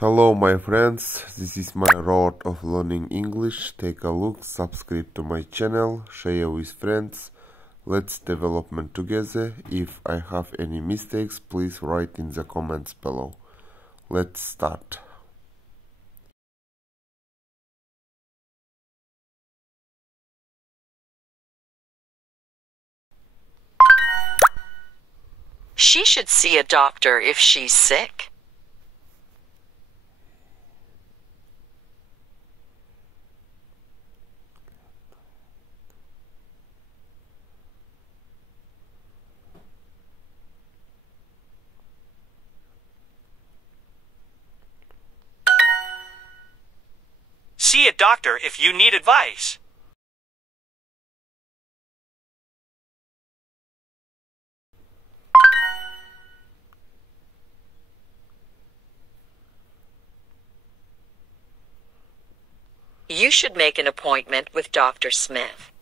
Hello my friends, this is my road of learning English. Take a look, subscribe to my channel, share with friends. Let's development together. If I have any mistakes, please write in the comments below. Let's start. She should see a doctor if she's sick. See a doctor if you need advice. You should make an appointment with Dr. Smith.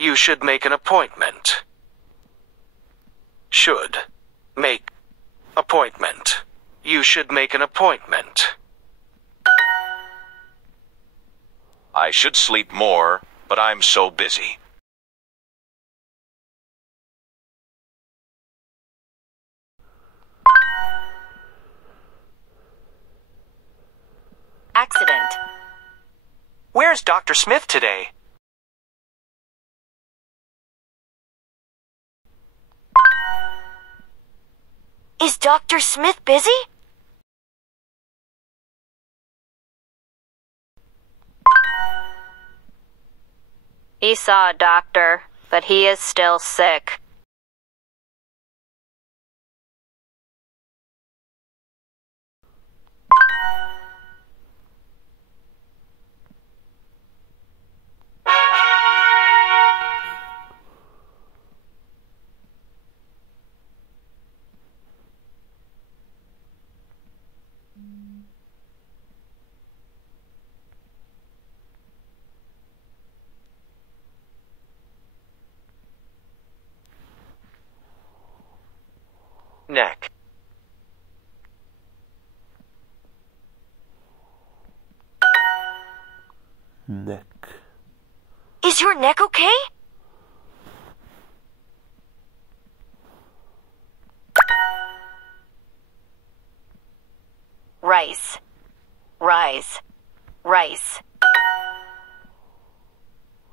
You should make an appointment. Should make appointment. You should make an appointment. I should sleep more, but I'm so busy. Accident. Where's Dr. Smith today? Is Dr. Smith busy? He saw a doctor, but he is still sick. Neck. Neck. Is your neck okay? Rice. Rise. Rice.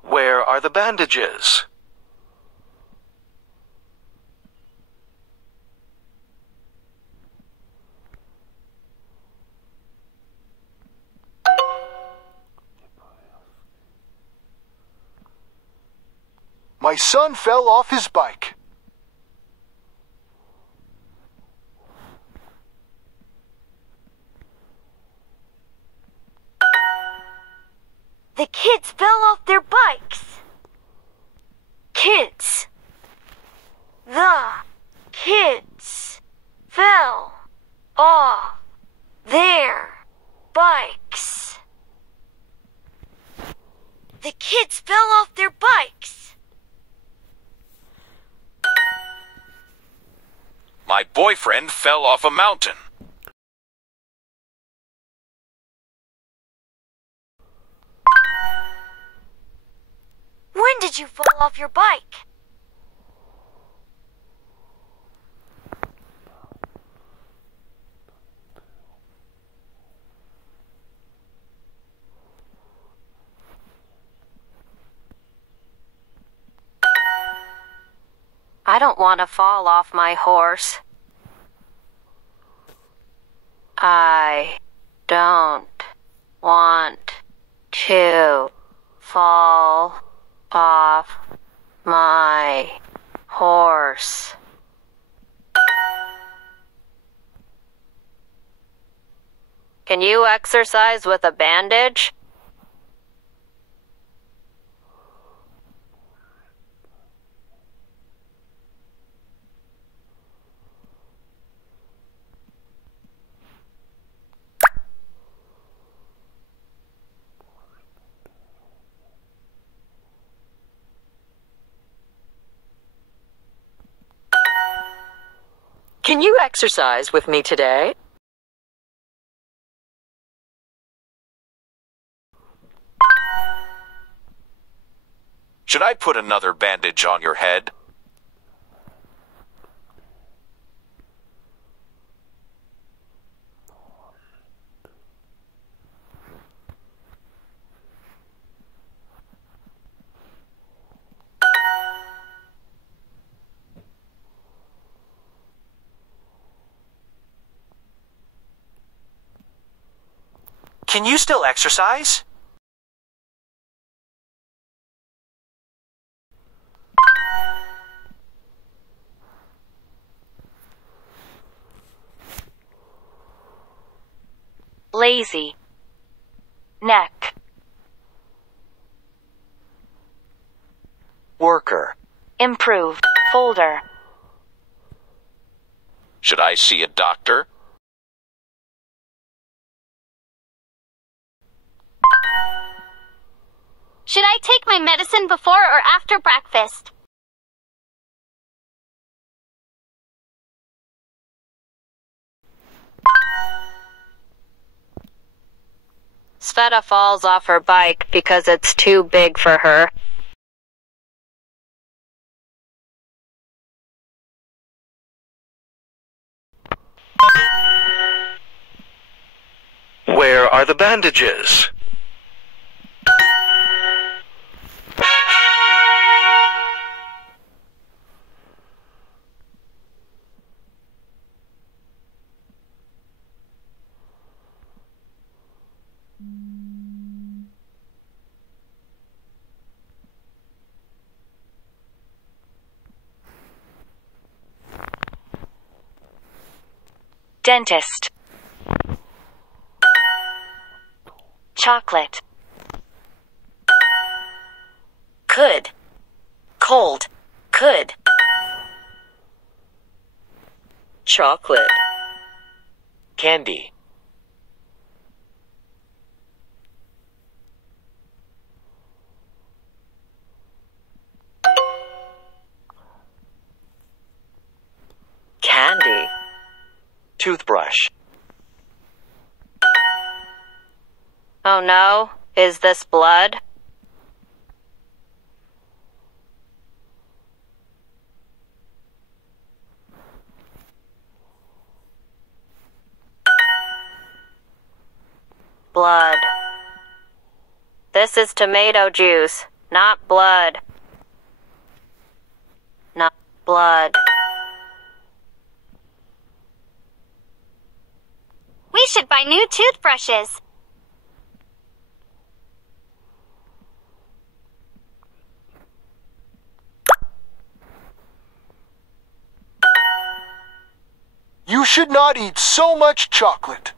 Where are the bandages? My son fell off his bike. The kids fell off their bikes. Kids. The kids fell off their bikes. The kids fell off their bikes. My boyfriend fell off a mountain. When did you fall off your bike? I don't want to fall off my horse. I don't want to fall off my horse. Can you exercise with a bandage? Can you exercise with me today? Should I put another bandage on your head? Can you still exercise? Lazy. Neck. Worker. Improved. Folder. Should I see a doctor? Should I take my medicine before or after breakfast? Sveta falls off her bike because it's too big for her. Where are the bandages? Dentist. Chocolate. Could. Cold. Could. Chocolate. Candy. Candy. Toothbrush. Oh no, is this blood? Blood. This is tomato juice, not blood. Not blood. We should buy new toothbrushes. You should not eat so much chocolate.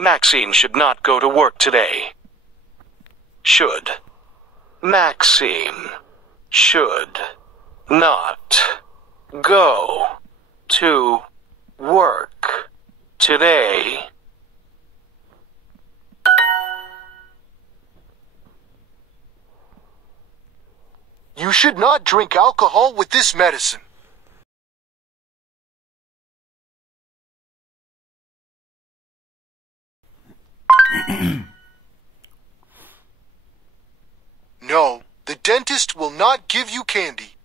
Maxine should not go to work today. Should. Maxine should not go to work today. You should not drink alcohol with this medicine. No, the dentist will not give you candy.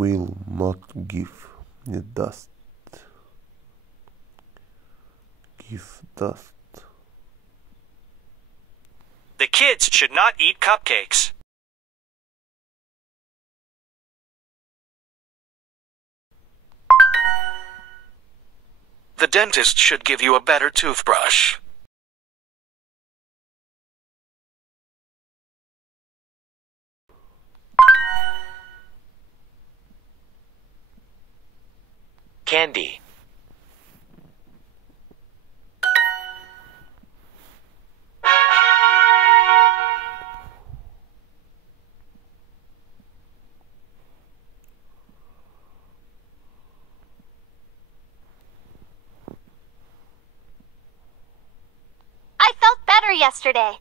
will not give the dust. Give dust. The kids should not eat cupcakes. The dentist should give you a better toothbrush. Candy. I felt better yesterday.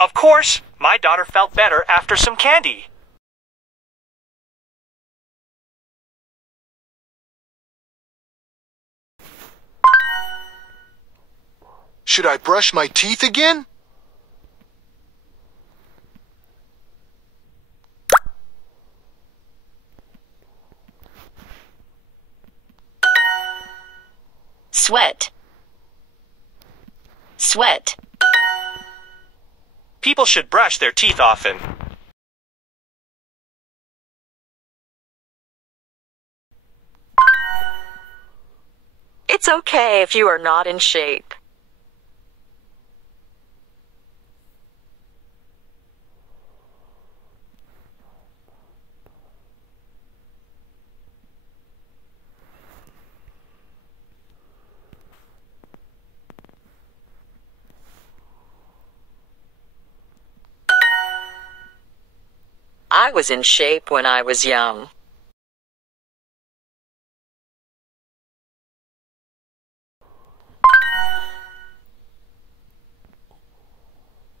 Of course, my daughter felt better after some candy. Should I brush my teeth again? Sweat. Sweat. People should brush their teeth often. It's okay if you are not in shape. I was in shape when I was young.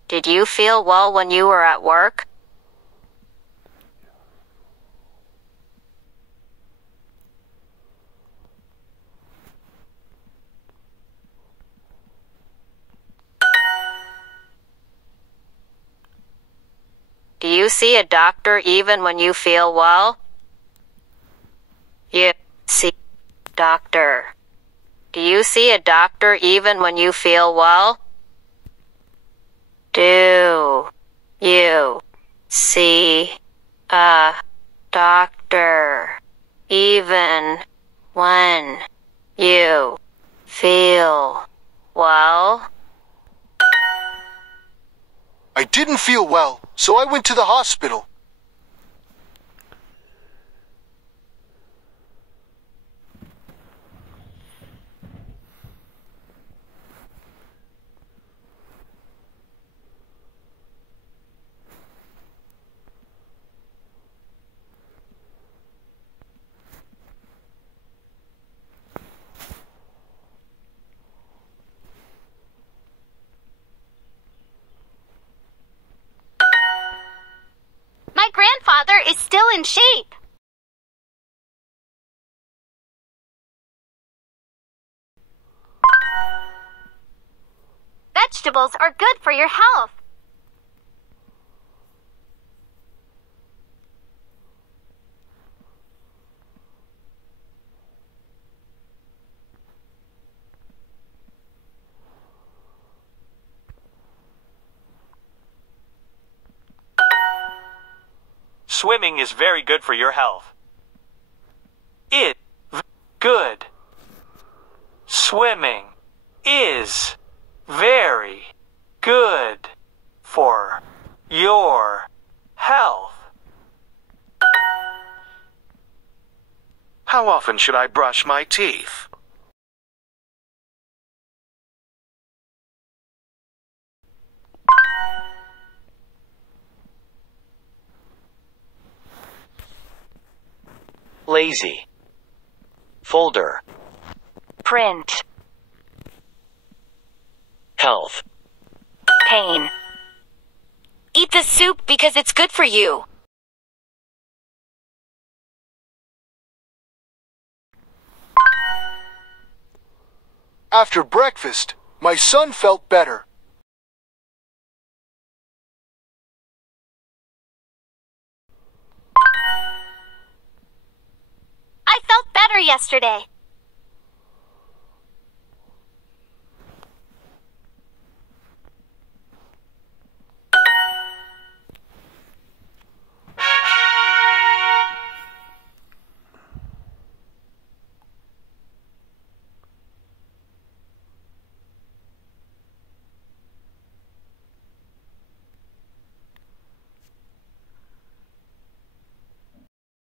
Did you feel well when you were at work? Do you see a doctor even when you feel well? You see a doctor. Do you see a doctor even when you feel well? Do you see a doctor even when you feel well? I didn't feel well, so I went to the hospital. My grandfather is still in shape. Vegetables are good for your health. Swimming is very good for your health. Good. Swimming is very good for your health. How often should I brush my teeth? Lazy. Folder. Print. Health. Pain. Eat the soup because it's good for you. After breakfast, my son felt better. I felt better yesterday.